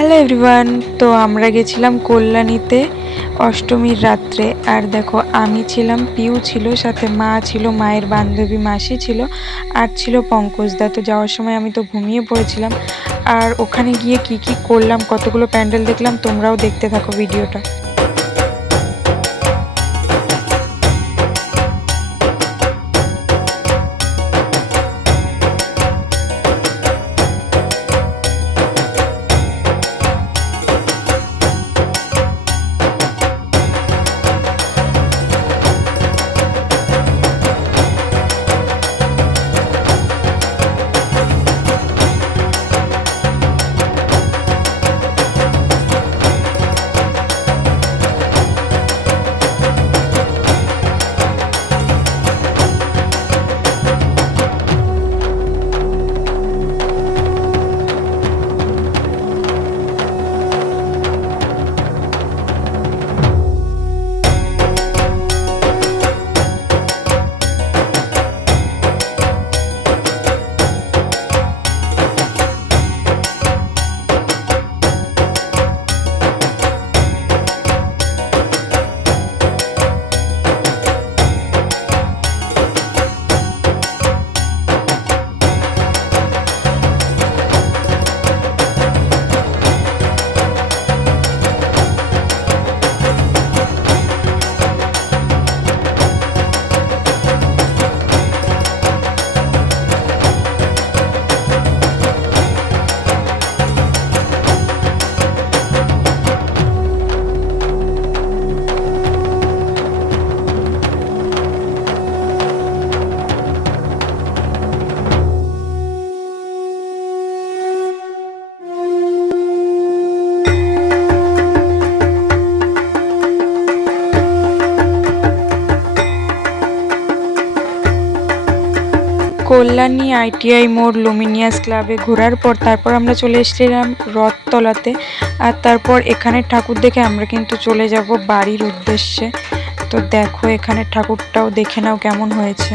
Hello everyone. তো আমরা গেছিলাম কল্যাণীতে অষ্টমীর রাত্রে। আর দেখো আমি ছিলাম, পিউ ছিল, সাথে মা ছিল, মায়ের বান্ধবী মাসি ছিল, আর ছিল পঙ্কজদা। তো যাওয়ার সময় আমি তো ঘুমিয়ে পড়েছিলাম। আর ওখানে গিয়ে কি কি করলাম, কতগুলো প্যান্ডেল দেখলাম, তোমরাও দেখতে থাকো ভিডিওটা। কল্যাণী আইটিআই মোড় লুমিনিয়াস ক্লাবে ঘোরার পর তারপর আমরা চলে এসেছিলাম রথতলাতে। আর তারপর এখানে ঠাকুর দেখে আমরা কিন্তু চলে যাব বাড়ির উদ্দেশ্যে। তো দেখো এখানে ঠাকুরটাও দেখে নাও কেমন হয়েছে।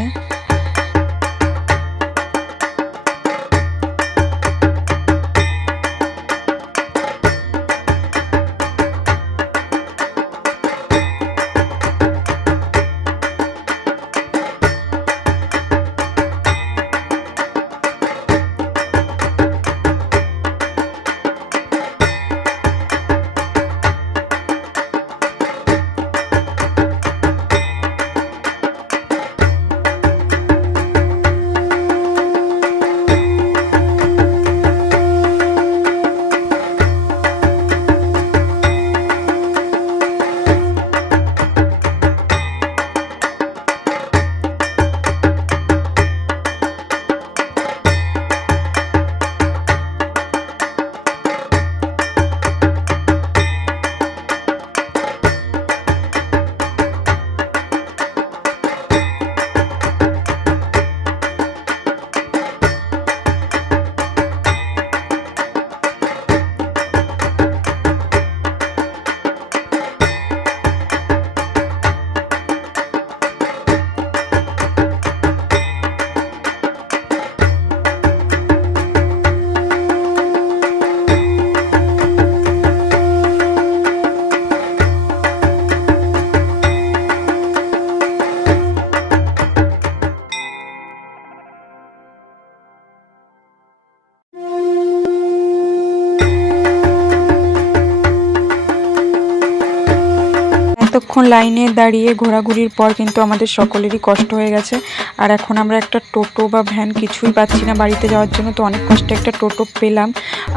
এতক্ষণ লাইনে দাঁড়িয়ে ঘোরাঘুরির পর কিন্তু আমাদের সকলেরই কষ্ট হয়ে গেছে। আর এখন আমরা একটা টোটো বা ভ্যান কিছুই পাচ্ছি না বাড়িতে যাওয়ার জন্য। তো অনেক কষ্টে একটা টোটো পেলাম।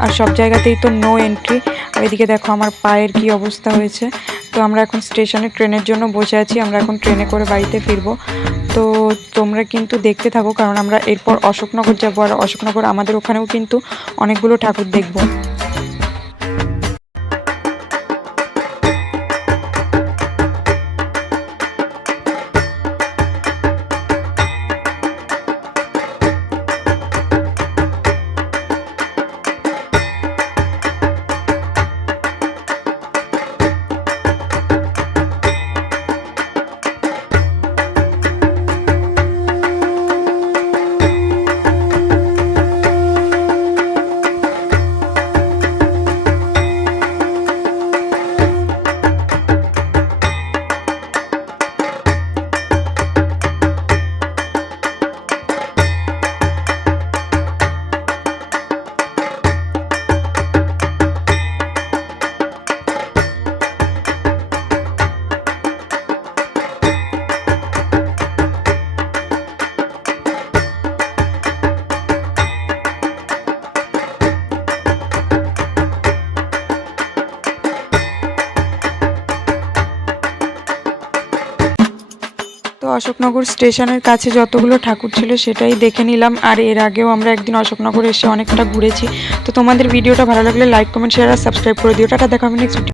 আর সব জায়গাতেই তো নো এন্ট্রি। আর এদিকে দেখো আমার পায়ের কি অবস্থা হয়েছে। তো আমরা এখন স্টেশনে ট্রেনের জন্য বসে আছি। আমরা এখন ট্রেনে করে বাড়িতে ফিরবো। তো তোমরা কিন্তু দেখতে থাকো, কারণ আমরা এরপর অশোকনগর যাবো। আর অশোকনগর আমাদের ওখানেও কিন্তু অনেকগুলো ঠাকুর দেখবো। তো অশোকনগর স্টেশনের কাছে যতগুলো ঠাকুর ছিল সেটাই দেখে নিলাম। আর এর আগেও আমরা একদিন অশোকনগর এসে অনেকটা ঘুরেছি। তো তোমাদের ভিডিওটা ভালো লাগলে লাইক কমেন্ট শেয়ার আর সাবস্ক্রাইব করে দিও। টাটা, দেখা হবে নেক্সট ভিডিও।